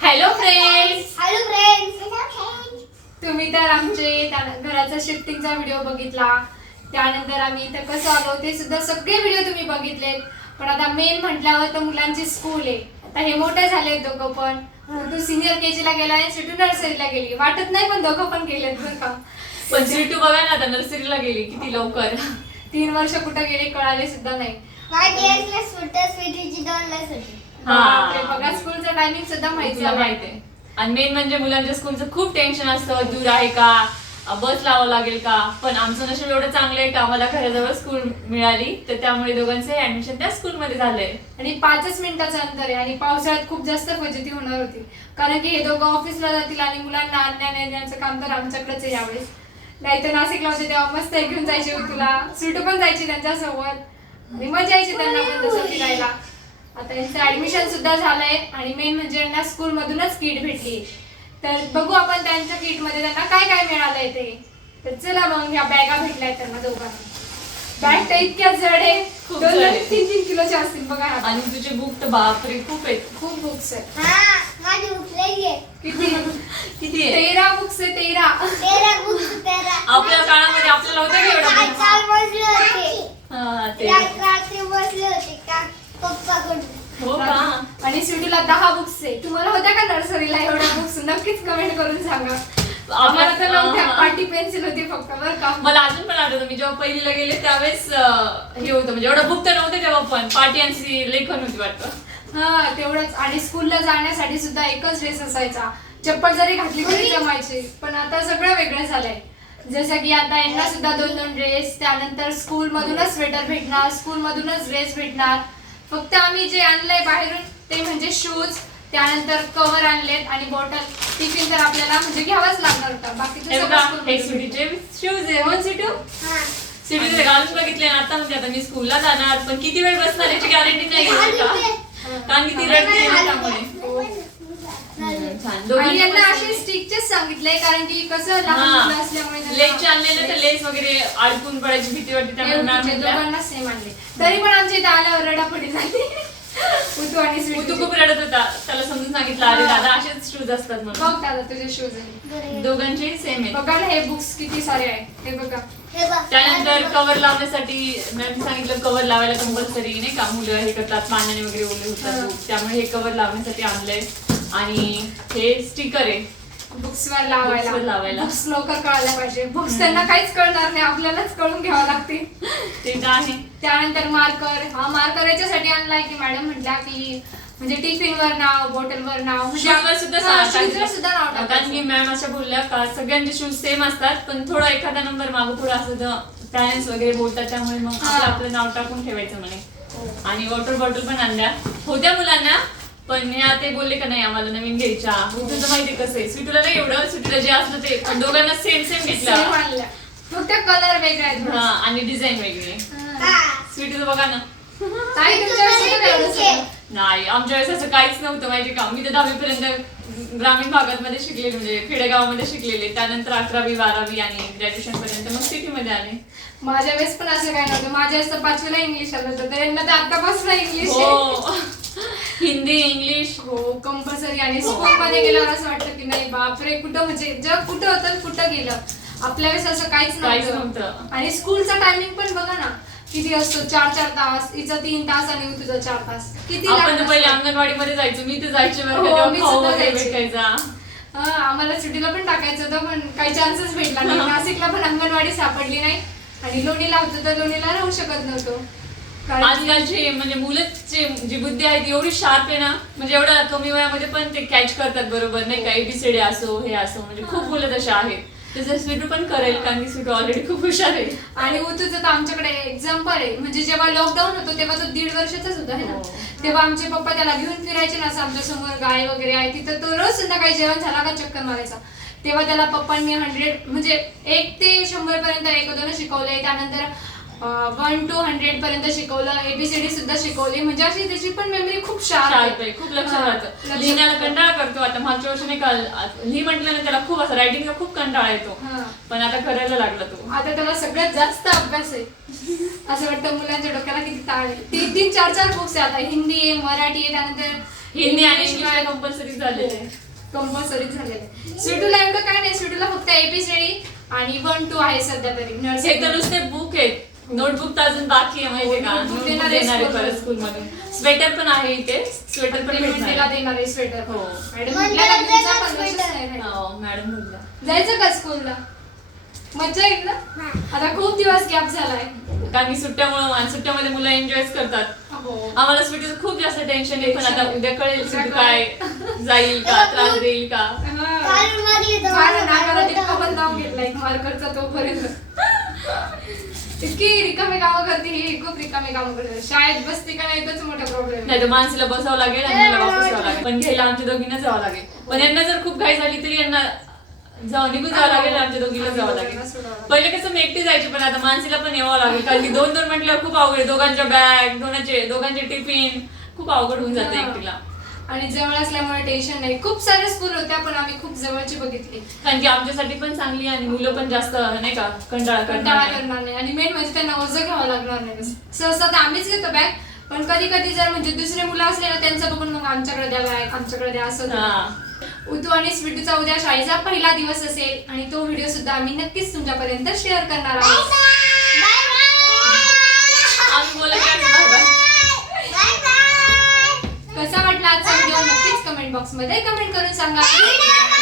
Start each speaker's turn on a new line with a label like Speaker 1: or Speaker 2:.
Speaker 1: Hello friends,
Speaker 2: hello friends.
Speaker 1: तुम्ही तर आमचे घराचा शिफ्टिंगचा व्हिडिओ बघितला. त्यानंतर आम्ही इथं कसं आलो ते सुद्धा सगळे व्हिडिओ तुम्ही बघितलेत. पण आता मेन म्हटल्यावर तर मुलांची स्कूल आहे. आता हे मोठे झाले दोघं पण. तू सिनियर केजी ला गेला आणि सिटू नर्सरीला गेली. वाटत नाही पण दोघं पण गेलेत बरं का.
Speaker 3: पण सिटू बघा ना आता नर्सरीला गेली किती लवकर.
Speaker 1: 3 वर्ष कुठे गेले कळाले सुद्धा नाही.
Speaker 2: माझ्या सुट्ट्या स्वीटीची 2 ला सुट्टी.
Speaker 1: ते बघा स्कूलचा टायमिंग सुद्धा माहिती
Speaker 3: तुला माहित आहे. आणि मेन म्हणजे मुलांच्या स्कूलचं खूप टेन्शन असतं, दूर आहे का, बस लावावं लागेल का. पण आमचं नशीब एवढं चांगलं आहे का आम्हाला घराजवळ स्कूल मिळाली, तर त्यामुळे दोघांचे ऍडमिशन त्या स्कूलमध्ये झालंय.
Speaker 1: आणि 5च मिनिटाचं अंतर आहे. आणि पावसाळ्यात खूप जास्त फजिती होणार होती, कारण की हे दोघं ऑफिसला जातील आणि मुलांना आणण्याचं काम तर आमच्याकडेच आहे यावेळेस. नाही तर नाशिकला होते तेव्हा मस्त घेऊन जायचे तुला, सुटू पण जायची त्यांच्यासोबत आणि मजा यायची त्यांना पण तसं फिरायला. आता यांचं ऍडमिशन सुद्धा झालंय आणि मेन म्हणजे यांना स्कूल मधूनच किट भेटली. तर बघू आपण त्यांच्या किट मध्ये त्यांना काय काय मिळालंय ते. तर चला मग ह्या बॅगा भेटल्यात त्यांना दोघांना. बॅग तर इतक्या जड आहे,
Speaker 3: खूप जड आहे.
Speaker 1: 2-3 किलोच्या असतील बघा.
Speaker 3: आणि तुझे बुक तर बापरे खूप आहेत.
Speaker 1: खूप बुक्स आहेत.
Speaker 2: हा, माझी उठलेली आहे.
Speaker 1: किती
Speaker 3: किती आहे?
Speaker 1: 13 बुक्स आहे. 13
Speaker 2: 13 बुक्स 13.
Speaker 3: आपल्या काळामध्ये आपल्याला होतं का एवढं
Speaker 2: काल
Speaker 3: book?
Speaker 2: काल बसले होते.
Speaker 3: हा, ते
Speaker 2: रात्री बसले होते का पप्पाकडून.
Speaker 3: हो का.
Speaker 1: आणि स्वीटीला 10 बुक्स आहे. तुम्हाला होत्या का नर्सरीला एवढ्या बुक्स? नक्कीच कमेंट करून सांगा. आम्हाला तर नव्हत्या, पाटी पेन्सिल होती फक्त बरं का.
Speaker 3: मला अजून पण आठवतं मी जेव्हा पहिलीला गेले त्यावेळेस हे होतं, म्हणजे एवढं बुक तर नव्हते तेव्हा, पण पाटियांची लेखन होती वाटतं.
Speaker 1: हा तेवढंच. आणि स्कूलला जाण्यासाठी सुद्धा एकच ड्रेस असायचा. चप्पल जरी घातली तरी जमायची. पण आता सगळं वेगळं झालंय. जसं की आता यांना सुद्धा 2-2 ड्रेस, त्यानंतर स्कूल मधूनच स्वेटर भेटणार, स्कूल मधूनच ड्रेस भेटणार. फक्त आम्ही जे आणलंय बाहेरून ते म्हणजे शूज, त्यानंतर कव्हर आणलेत आणि बॉटल. टिफिन तर आपल्याला म्हणजे घ्यावाच लागणार होता. बाकीचं
Speaker 3: हे
Speaker 1: सगळं
Speaker 3: बघा,
Speaker 1: school
Speaker 3: हे
Speaker 1: मधून
Speaker 3: सिटीचे शूज आहे. हो सिटू,
Speaker 2: हा.
Speaker 3: सिटीचे घालून बघितले ना आता, म्हणजे आता मी स्कूलला जाणार पण किती वेळ बसणार याची गॅरंटी नाही आहे का, कारण की ती रडते ना त्यामुळे. छान.
Speaker 1: आणि
Speaker 3: दोघांचे
Speaker 1: यांना
Speaker 3: पण
Speaker 1: असे स्टिकचेच सांगितलंय, कारण की कसं लहान मुलं असल्यामुळे त्यांना-
Speaker 3: लेसचे आणलेले तर लेस वगैरे अडकून पडायची भीती वाटते त्यामुळे मॅम
Speaker 1: एवढीचे
Speaker 3: म्हटल्या.
Speaker 1: दोघांना सेम आणले. तरी पण आमच्या इथे आल्यावर रडापडी झाली. उतू आणि
Speaker 3: तू
Speaker 1: स्वीटू.
Speaker 3: खूप रडत होता, त्याला समजून सांगितलं अरे दादा असेच शूज असतात म्हणून.
Speaker 1: बघ दादा तुझे शूज आहे.
Speaker 3: दोघांचे सेम आहे.
Speaker 1: बघा ना हे बुक्स किती सारे आहे. हे बघा.
Speaker 2: हे बघ.
Speaker 3: त्यानंतर कव्हर लावण्यासाठी मॅम सांगितलं कव्हर लावायला कंपल्सरी नाही का, मुलं हे करतात पाण्याने वगैरे ओले होतात book. त्यामुळे हे कव्हर लावण्यासाठी आणलंय. आणि हे स्टिकर आहे
Speaker 1: बुक्स वर लावायला.
Speaker 3: Books वर लावायला.
Speaker 1: बुक्स लवकर कळायला पाहिजे. बुक्स त्यांना काहीच कळणार नाही, आपल्यालाच कळून घ्यावं लागते.
Speaker 3: ते तर आहे.
Speaker 1: त्यानंतर मार्कर. हा मार्कर याच्यासाठी आणलाय की मॅडम म्हटल्या की म्हणजे टिफिन वर नाव, बॉटल वर नाव, म्हणजे
Speaker 3: शूजवर सुद्धा
Speaker 1: हा,
Speaker 3: सांगायचं.
Speaker 1: शूजवर सुद्धा नाव
Speaker 3: कारण की
Speaker 1: टाकायचं.
Speaker 3: मॅम अशा बोलल्या का सगळ्यांचे शूज सेम असतात, पण थोडा एखादा नंबर मागं थोडं असं पॅरेंट्स वगैरे बोलतात, त्यामुळे मग
Speaker 1: हा.
Speaker 3: आपलं नाव टाकून ठेवायचं म्हणे. आणि वॉटर बॉटल पण आणल्या होत्या मुलांना, पण या ते बोलले का नाही आम्हाला नवीन घ्यायच्या. तुझं माहिती कसं आहे, स्वीटूला नाही एवढं, स्वीटूला जे असलं ते, पण दोघांना सेम सेम
Speaker 1: सेम
Speaker 3: घेतलं.
Speaker 1: आणल्या. फक्त कलर वेगळे आहेत.
Speaker 3: हा, आणि डिझाईन वेगळी आहे.
Speaker 2: हा.
Speaker 3: स्वीटूचं बघा ना.
Speaker 1: ताई तुमच्या वेळेस होतं का एवढं सगळं?
Speaker 3: नाही, आमच्या वेळेस असं काहीच नव्हतं माहिती का. मी तर 10वी पर्यंत ग्रामीण भागामध्ये शिकलेले, म्हणजे खेडेगावामध्ये शिकलेले. त्यानंतर 11वी 12वी आणि ग्रॅज्युएशन पर्यंत मग सिटीमध्ये आले.
Speaker 1: माझ्या वेळेस पण असं काय नव्हतं. माझ्या वेळेस तर 5वीला इंग्लिश आलं होतं, तर यांना तर आतापासून इंग्लिश आहे.
Speaker 3: हो, हिंदी इंग्लिश.
Speaker 1: हो कंपल्सरी. आणि स्कूल मध्ये गेल्यावर असं वाटतं की नाही बापरे, कुठं म्हणजे जग कुठं होतं कुठं गेलं. आपल्या वेळेस असं काहीच
Speaker 3: काहीच
Speaker 1: नव्हतं.
Speaker 3: नव्हतं.
Speaker 1: आणि स्कूलचा टायमिंग पण बघा ना किती असतो. 4-4 तास, हिचं 3 तास आणि तुझं 4 तास. किती
Speaker 3: आपण
Speaker 1: लहान
Speaker 3: तर पहिले
Speaker 1: असतो.
Speaker 3: अंगणवाडीमध्ये जायचो, मी तर जायचे बरं
Speaker 1: हो,
Speaker 3: का, तेव्हा
Speaker 1: मी
Speaker 3: खाऊ
Speaker 1: सुद्धा
Speaker 3: वगैरे
Speaker 1: जायचे.
Speaker 3: भेटायचा.
Speaker 1: हा, आम्हाला सुट्टीला पण टाकायचं होतं, पण काही चान्सच भेटला नाही. नाशिकला पण अंगणवाडी सापडली नाही आणि लोणीला होतं तर लोणीला राहू शकत नव्हतो. कारण
Speaker 3: आजकालची म्हणजे मुलंची जी बुद्धी आहे ती एवढी शार्प आहे ना, म्हणजे एवढ्या कमी वयामध्ये पण ते कॅच करतात बरोबर नाही का. एबीसीडी असो हे असो, म्हणजे खूप मुलं तशा आहेत. तसं स्वीटू पण करेल, कारण की स्वीटू ऑलरेडी खूप हुशार आहे.
Speaker 1: आणि उतूचं तर आमच्याकडे एक्झाम्पल आहे. म्हणजे जेव्हा लॉकडाऊन होतो तेव्हा तो 1.5 वर्षाचाच होता है ना.
Speaker 3: हो.
Speaker 1: तेव्हा आमचे पप्पा त्याला घेऊन फिरायचे ना, असं आमच्या समोर गाय वगैरे आहे तिथं, तो रोज संध्याकाळी जेवण झाला का चक्कर मारायचा. तेव्हा त्याला पप्पांनी 100 म्हणजे 1 ते 100 पर्यंत 1-2 शिकवलंय. त्यानंतर 1 to 100 पर्यंत शिकवलं. एबीसीडी सुद्धा शिकवली. म्हणजे अशी त्याची पण मेमरी खूप शार्प
Speaker 3: शार्प आहे, खूप लक्षात राहतं. लिहिण्याला कंटाळा करतो. आता मागच्या वर्षी नाही का लिही म्हटलं ना, त्याला खूप असं रायटिंगला खूप कंटाळा येतो, पण आता करायला लागला तो.
Speaker 1: आता त्याला सगळ्यात जास्त अभ्यास आहे. असं वाटतं मुलांच्या डोक्याला किती ताळ आहे. 3-4 बुक्स आहे आता. हिंदी आहे, मराठी आहे, त्यानंतर
Speaker 3: हिंदी आणि इंग्लिश कंपल्सरी झालेलं आहे.
Speaker 1: कंपल्सरी झालेलं आहे. स्वीटूला एवढं काय नाही, स्वीटूला फक्त एबीसीडी आणि 1-2 आहे सध्या तरी
Speaker 3: हे
Speaker 1: नर्सरी.
Speaker 3: तर नुसते बुक आहेत, नोटबुक तर अजून बाकी आहे माहितीये का?
Speaker 1: Notebook
Speaker 3: Notebook
Speaker 1: देणार आहे
Speaker 3: देणार आहे
Speaker 1: school
Speaker 3: परत
Speaker 1: मध्ये.
Speaker 3: स्कूल मधून. स्वेटर पण आहे इथे, स्वेटर पण
Speaker 1: मंडेला
Speaker 3: भेटणार.
Speaker 1: देणार आहे स्वेटर.
Speaker 3: हो.
Speaker 1: मॅडम
Speaker 2: मंडेला
Speaker 1: म्हटल्या का
Speaker 2: देणार
Speaker 1: तुमचा 1500
Speaker 2: स्वेटर.
Speaker 1: नाही राहील.
Speaker 3: हो, मॅडम बोलल्या.
Speaker 1: जायचं का स्कूलला? मज्जा येईल ना? आता खूप दिवस गॅप झालाय.
Speaker 3: कारण की सुट्ट्यामध्ये मुलं एन्जॉयच करतात.
Speaker 1: हो.
Speaker 3: आम्हाला सुट्टीचं खूप जास्त टेन्शन आहे, पण आता
Speaker 1: Tension.
Speaker 3: उद्या कळेल
Speaker 1: उद्या
Speaker 3: सुट्टी काय जाईल का, त्रास देईल का.
Speaker 1: हा.
Speaker 2: काल मारली तर
Speaker 1: माझ्या
Speaker 2: मला
Speaker 1: नाकाला
Speaker 2: काय
Speaker 1: तितका
Speaker 2: होतं?
Speaker 1: पण लावून घेतला एक मार्करचा तोपर्यंत. इतकी रिकामे कामं करते ही, खूप रिकामे कामं करते. शाळेत बसते का नाही तोच मोठा प्रॉब्लेम.
Speaker 3: नाही तर मानसीला बसावं लागेल आणि मला वापस यावं लागेल, पण घ्यायला आमच्या दोघींना जावं लागेल. पण यांना जर खूप घाई झाली तरी यांना निघून जावं लागेल, आमच्या दोघीला जावं लागेल. पहिले कसं मी एकटी जायची, पण आता मानसीला पण यावं लागेल, कारण की 2-2 म्हटल्यावर खूप अवघड आहे. दोघांच्या बॅग, दोघांचे टिफिन खूप अवघड होऊन जाते एकटीला.
Speaker 1: आणि जवळ असल्यामुळे टेन्शन नाही. खूप साऱ्या स्कूल होत्या पण आम्ही खूप जवळची बघितली.
Speaker 3: कारण की आमच्यासाठी पण चांगली आणि मुलं पण जास्त नाही का कंटाळा
Speaker 1: कंटाळा
Speaker 3: करणार.
Speaker 1: करणार नाही आणि मेन म्हणजे त्यांना ओझं घ्यावं लागणार नाही. सहसा तर आम्हीच घेतो बॅग, पण कधी कधी जर म्हणजे दुसरे मुलं असले ना त्यांचं बघून मग आमच्याकडे द्या बॅग, आमच्याकडे द्या असं होतं.
Speaker 3: हा.
Speaker 1: उतू आणि स्वीटूचा उद्या शाळेचा पहिला दिवस असेल आणि तो व्हिडिओ सुद्धा आम्ही नक्कीच तुमच्यापर्यंत शेअर करणार आहोत.
Speaker 3: आम्ही बोलत बाय बाय.
Speaker 1: कसा वाटला आजचा व्हिडिओ नक्कीच कमेंट बॉक्स मध्ये कमेंट करून सांगा.